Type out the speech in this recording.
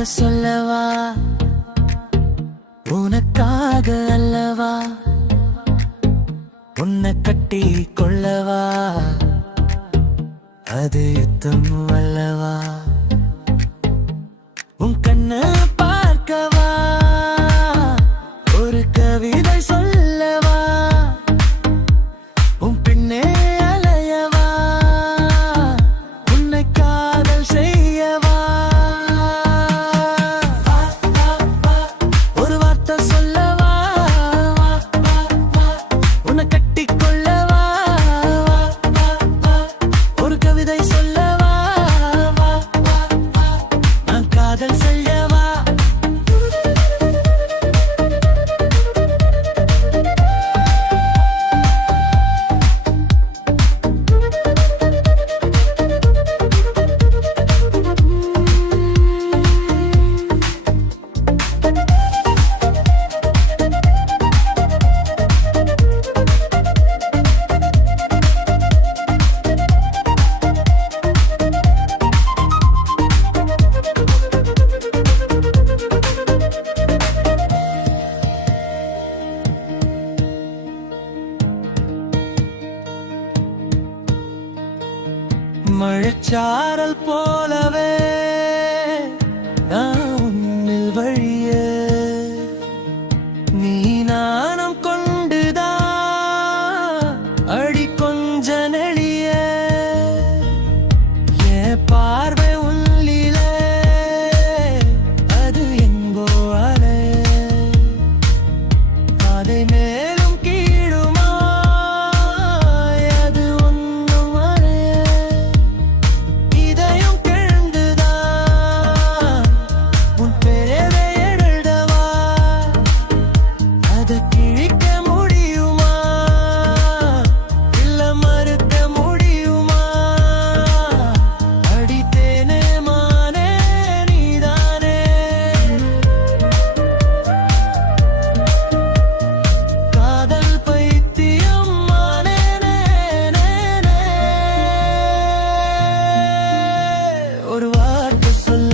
வார்த்தை சொல்லவா, உனக்காக அல்லவா, உன்னை கட்டி கொள்ளவா, அது யுத்தம் அல்லவா, உன் கண்ணை பார்க்கவா, ஒரு கவிதை சொல்லவா, உன் பின்னே அலையவா, உன்னை காதல் செய்யவா, ஒரு வார்த்தை சொல்லவா, உன்னை கட்டி கொள்ளவா, ஒரு கவிதை சொல்லவா, நான் காதல் செய்யவா. மழைச்சாரல் போலவே நான் உன்னில் வழிய நீ நாணம் கொண்டுதான் அடி கொஞ்ச நெளிய என் பார்வை உள்ளிலே அது எங்கோ அலைய அதை மேலும் கீழுமாய் அது ஒன்றும் அலைய இதயம் கிழந்துதான் உன் பெயரை எழுதவா அதை கிழிக்க முடியுமா இல்ல மறுக்க முடியுமா அடித்தேனே மானே நீதானே காதல் பைத்தியம் மானேனே ஒரு வார்த்தை சொல்ல